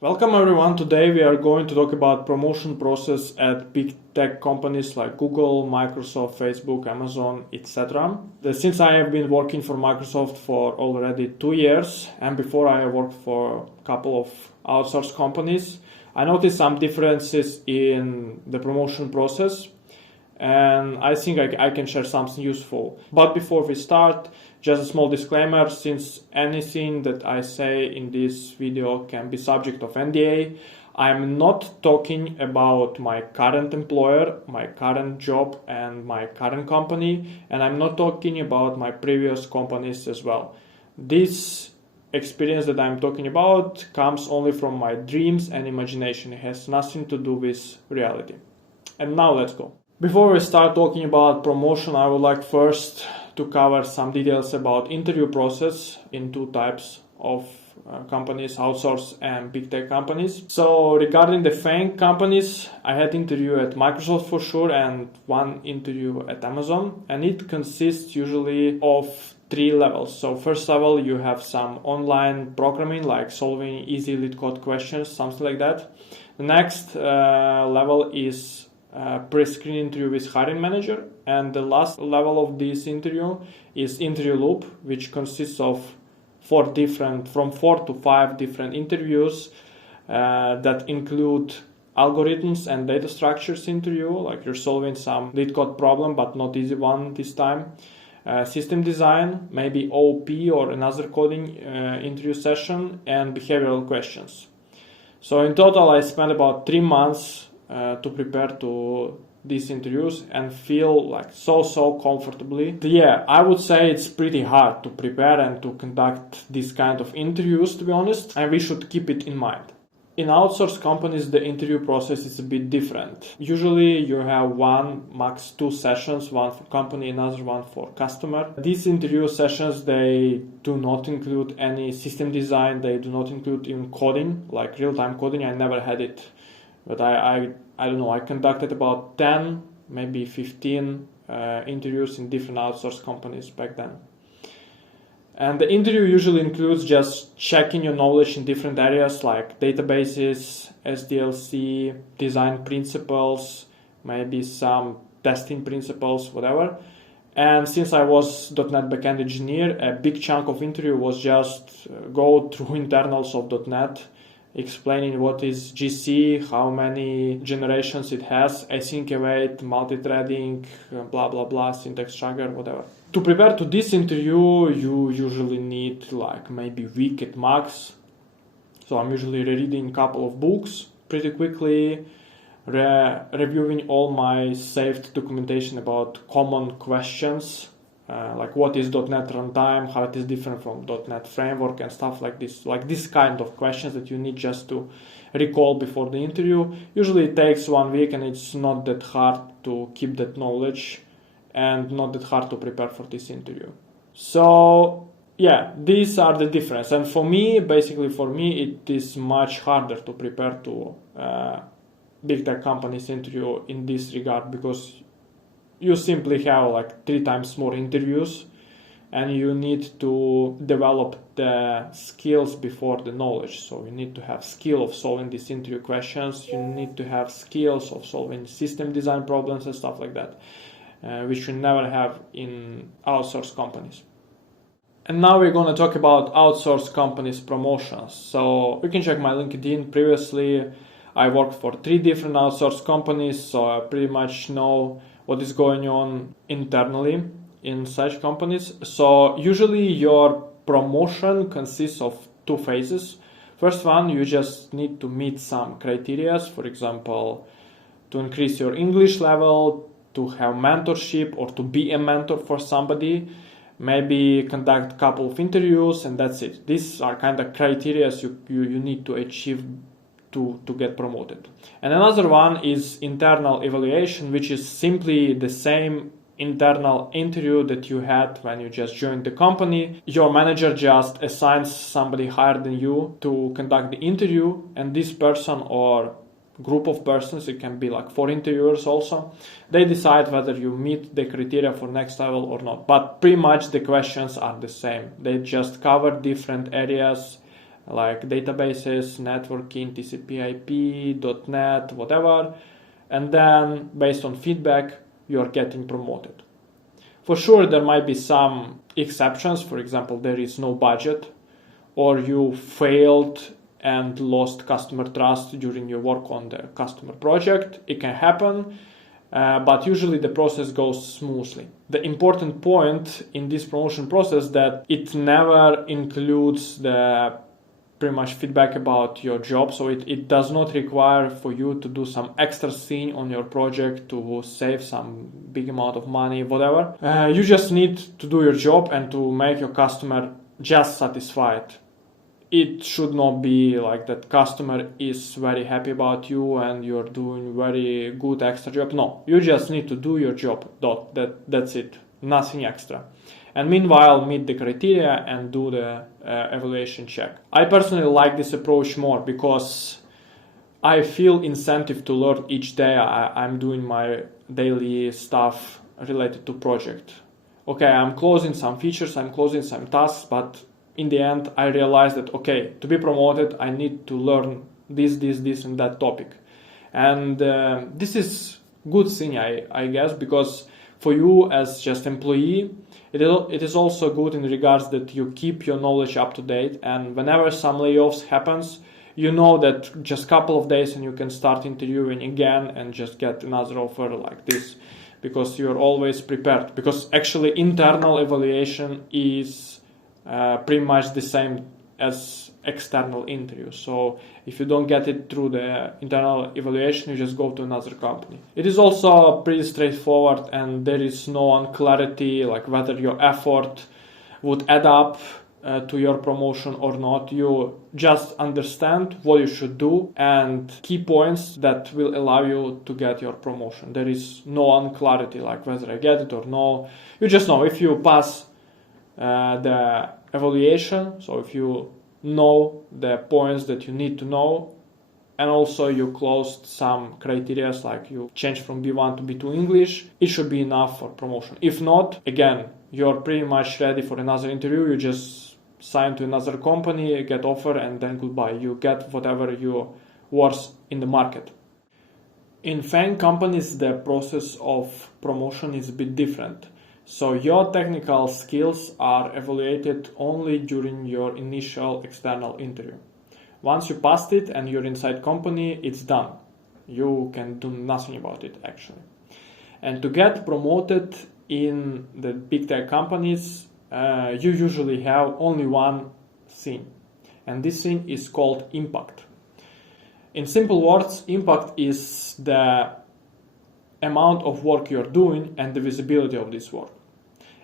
Welcome everyone. Today we are going to talk about promotion process at big tech companies like Google, Microsoft, Facebook, Amazon, etc. Since I have been working for Microsoft for already 2 years and before I worked for a couple of outsourced companies, I noticed some differences in the promotion process and I think I can share something useful. But before we start, just a small disclaimer, since anything that I say in this video can be subject of NDA, I'm not talking about my current employer, my current job and my current company, and I'm not talking about my previous companies as well. This experience that I'm talking about comes only from my dreams and imagination. It has nothing to do with reality. And now let's go. Before we start talking about promotion, I would like first to cover some details about interview process in two types of companies, outsource and big tech companies. So regarding the FAANG companies, I had interview at Microsoft for sure and one interview at Amazon, and it consists usually of 3 levels. So first level, you have some online programming like solving easy LeetCode questions, something like that. The next level is pre-screen interview with hiring manager, and the last level of this interview is interview loop, which consists of 4 to 5 different interviews that include algorithms and data structures interview, like you're solving some LeetCode problem but not easy one this time, system design, maybe OP or another coding interview session, and behavioral questions. So in total I spent about 3 months to prepare to these interviews and feel like so comfortably. Yeah, I would say it's pretty hard to prepare and to conduct this kind of interviews, to be honest, and we should keep it in mind. In outsourced companies, the interview process is a bit different. Usually you have 1, max 2 sessions, one for company, another one for customer. These interview sessions, they do not include any system design, they do not include even coding, like real-time coding. I never had it. But I don't know, I conducted about 10, maybe 15 interviews in different outsourced companies back then. And the interview usually includes just checking your knowledge in different areas like databases, SDLC, design principles, maybe some testing principles, whatever. And since I was .NET backend engineer, a big chunk of interview was just go through internals of .NET, explaining what is GC, how many generations it has, async await, multi-threading, blah blah blah, syntax trigger, whatever. To prepare to this interview, you usually need like maybe a week at max. So I'm usually reading a couple of books pretty quickly, reviewing all my saved documentation about common questions, like what is .NET runtime, how it is different from .NET framework and stuff like this kind of questions that you need just to recall before the interview. Usually it takes 1 week and it's not that hard to keep that knowledge and not that hard to prepare for this interview. So yeah, these are the difference, and for me it is much harder to prepare to big tech companies interview in this regard, because you simply have like 3 times more interviews and you need to develop the skills before the knowledge. So you need to have skill of solving these interview questions, you need to have skills of solving system design problems and stuff like that, which you never have in outsourced companies. And now we're going to talk about outsourced companies promotions. So you can check my LinkedIn. Previously I worked for 3 different outsourced companies, so I pretty much know what is going on internally in such companies. So usually your promotion consists of 2 phases. First one, you just need to meet some criteria, for example, to increase your English level, to have mentorship or to be a mentor for somebody, maybe conduct a couple of interviews, and that's it. These are kind of criteria you need to achieve to get promoted. And another one is internal evaluation, which is simply the same internal interview that you had when you just joined the company. Your manager just assigns somebody higher than you to conduct the interview, and this person or group of persons, it can be like 4 interviewers also, they decide whether you meet the criteria for next level or not. But pretty much the questions are the same. They just cover different areas like databases, networking, TCP/IP, .NET, whatever, and then based on feedback, you are getting promoted. For sure, there might be some exceptions. For example, there is no budget, or you failed and lost customer trust during your work on the customer project. It can happen, but usually the process goes smoothly. The important point in this promotion process that it never includes the pretty much feedback about your job, so it does not require for you to do some extra thing on your project to save some big amount of money, whatever. You just need to do your job and to make your customer just satisfied. It should not be like that customer is very happy about you and you're doing very good extra job. No, you just need to do your job. That's it, nothing extra. And meanwhile, meet the criteria and do the evaluation check. I personally like this approach more because I feel incentive to learn each day. I'm doing my daily stuff related to project. Okay, I'm closing some features, I'm closing some tasks, but in the end, I realized that, okay, to be promoted, I need to learn this, and that topic. And this is good thing, I guess, because for you as just employee, it is also good in regards that you keep your knowledge up to date, and whenever some layoffs happens, you know that just a couple of days and you can start interviewing again and just get another offer like this, because you're always prepared. Because actually internal evaluation is pretty much the same as external interview. So if you don't get it through the internal evaluation, you just go to another company. It is also pretty straightforward and there is no unclarity like whether your effort would add up to your promotion or not. You just understand what you should do and key points that will allow you to get your promotion. There is no unclarity like whether I get it or no. You just know if you pass the evaluation, so if you know the points that you need to know, and also you closed some criteria like you changed from B1 to B2 English, it should be enough for promotion. If not, again, you're pretty much ready for another interview. You just sign to another company, get offer, and then goodbye. You get whatever you're worth in the market. In FAANG companies, the process of promotion is a bit different. So your technical skills are evaluated only during your initial external interview. Once you passed it and you're inside company, it's done. You can do nothing about it actually. And to get promoted in the big tech companies, you usually have only one thing. And this thing is called impact. In simple words, impact is the amount of work you're doing and the visibility of this work.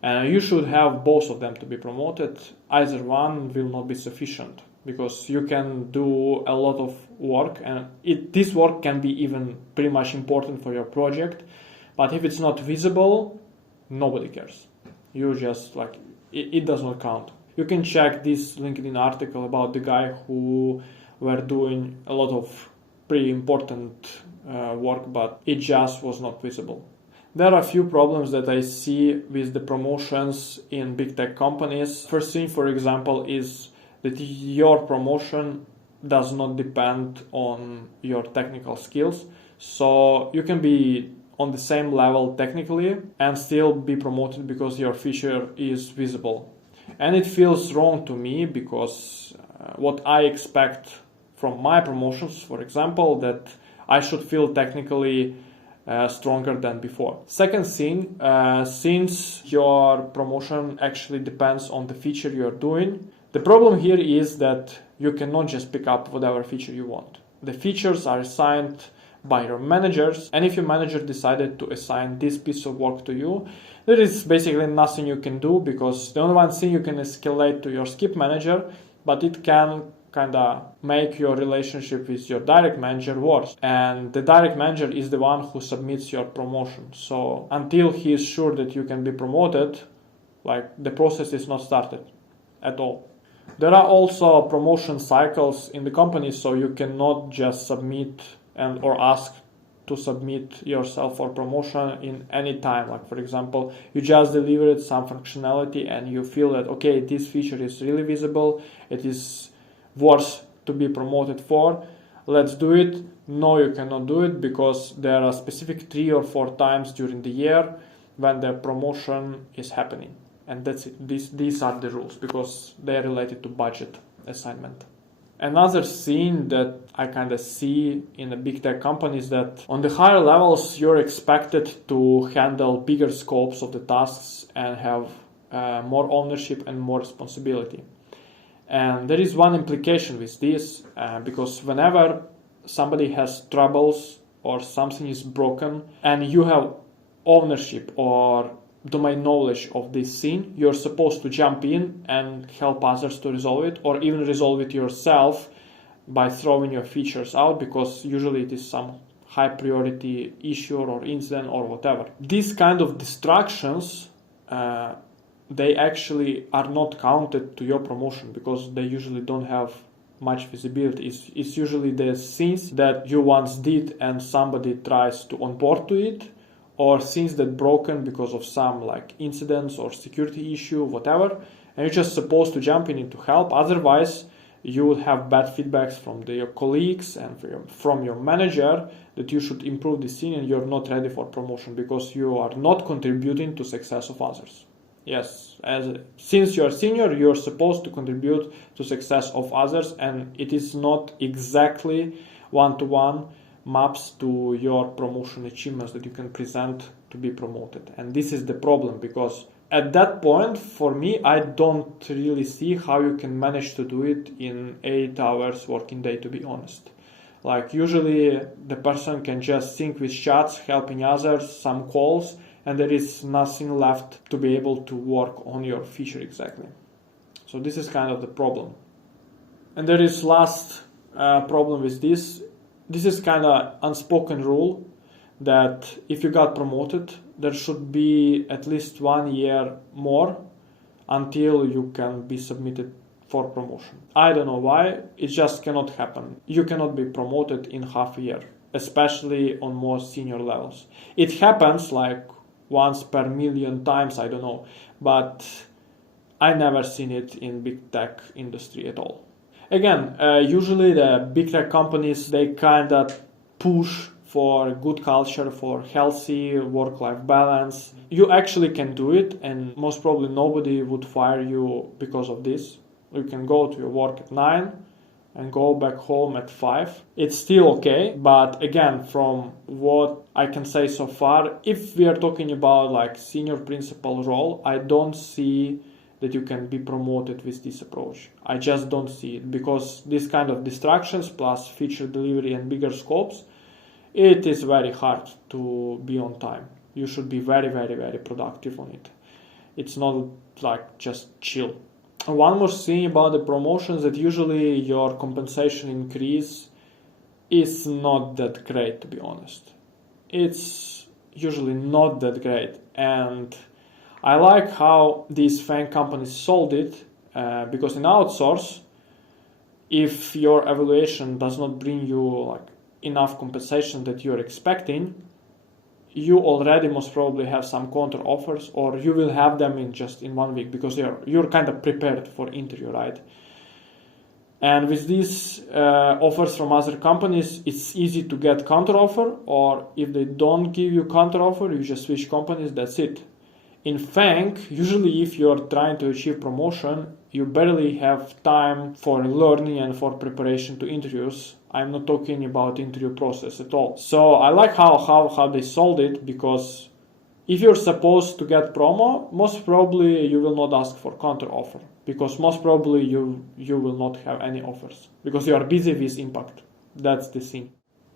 You should have both of them to be promoted. Either one will not be sufficient because you can do a lot of work and this work can be even pretty much important for your project. But if it's not visible, nobody cares. You just like, it does not count. You can check this LinkedIn article about the guy who were doing a lot of pretty important work, but it just was not visible. There are a few problems that I see with the promotions in big tech companies. First thing, for example, is that your promotion does not depend on your technical skills. So you can be on the same level technically and still be promoted because your feature is visible. And it feels wrong to me because what I expect from my promotions, for example, that I should feel technically stronger than before. Second thing, since your promotion actually depends on the feature you're doing, the problem here is that you cannot just pick up whatever feature you want. The features are assigned by your managers, and if your manager decided to assign this piece of work to you, there is basically nothing you can do because the only one thing you can escalate to your skip manager, but it can kind of make your relationship with your direct manager worse. And the direct manager is the one who submits your promotion. So until he is sure that you can be promoted, like the process is not started at all. There are also promotion cycles in the company, so you cannot just submit and or ask to submit yourself for promotion in any time. Like for example, you just delivered some functionality and you feel that okay, this feature is really visible, it is worth to be promoted for. Let's do it. No, you cannot do it because there are specific 3 or 4 times during the year when the promotion is happening. And that's it. These are the rules because they're related to budget assignment. Another thing that I kind of see in the big tech companies that on the higher levels, you're expected to handle bigger scopes of the tasks and have more ownership and more responsibility. And there is one implication with this because whenever somebody has troubles or something is broken and you have ownership or domain knowledge of this thing, you're supposed to jump in and help others to resolve it, or even resolve it yourself by throwing your features out, because usually it is some high priority issue or incident or whatever. These kind of distractions, they actually are not counted to your promotion because they usually don't have much visibility. It's usually the things that you once did and somebody tries to onboard to it, or things that broken because of some like incidents or security issue, whatever, and you're just supposed to jump in to help. Otherwise, you will have bad feedbacks from your colleagues and from your manager that you should improve this thing and you're not ready for promotion because you are not contributing to success of others. Yes, since you're senior, you're supposed to contribute to success of others, and it is not exactly one-to-one maps to your promotion achievements that you can present to be promoted. And this is the problem, because at that point, for me, I don't really see how you can manage to do it in 8 hours working day, to be honest. Like usually the person can just sync with chats, helping others, some calls, and there is nothing left to be able to work on your feature exactly. So this is kind of the problem. And there is last problem with this. This is kind of unspoken rule that if you got promoted, there should be at least 1 year more until you can be submitted for promotion. I don't know why, it just cannot happen. You cannot be promoted in half a year, especially on more senior levels. It happens like once per million times, I don't know, but I never seen it in big tech industry at all. Again, usually the big tech companies, they kind of push for good culture, for healthy work-life balance. You actually can do it, and most probably nobody would fire you because of this. You can go to your work at 9 and go back home at 5. It's still okay, but again, from what I can say so far, if we are talking about like senior principal role, I don't see that you can be promoted with this approach. I just don't see it, because this kind of distractions plus feature delivery and bigger scopes, it is very hard to be on time. You should be very, very, very productive on it. It's not like just chill. And one more thing about the promotions, that usually your compensation increase is not that great, to be honest. It's usually not that great. And I like how these FAANG companies sold it, because in Outsource, if your evaluation does not bring you like enough compensation that you're expecting, you already most probably have some counter offers, or you will have them in 1 week, because you're kind of prepared for interview, right? And with these offers from other companies, it's easy to get counter offer, or if they don't give you counter offer, you just switch companies, that's it. In FAANG, usually if you're trying to achieve promotion, you barely have time for learning and for preparation to interviews. I'm not talking about interview process at all. So I like how they sold it, because if you're supposed to get promo, most probably you will not ask for counter offer, because most probably you will not have any offers, because you are busy with impact. That's the thing.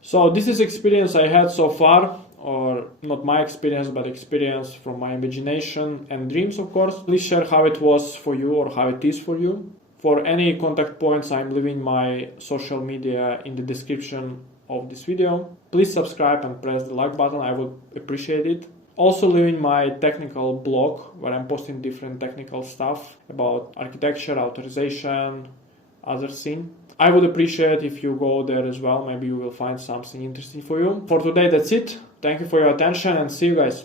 So this is experience I had so far, or not my experience, but experience from my imagination and dreams, of course. Please share how it was for you or how it is for you. For any contact points, I'm leaving my social media in the description of this video. Please subscribe and press the like button, I would appreciate it. Also leaving my technical blog, where I'm posting different technical stuff about architecture, authorization, other things. I would appreciate if you go there as well. Maybe you will find something interesting for you. For today, that's it. Thank you for your attention and see you guys.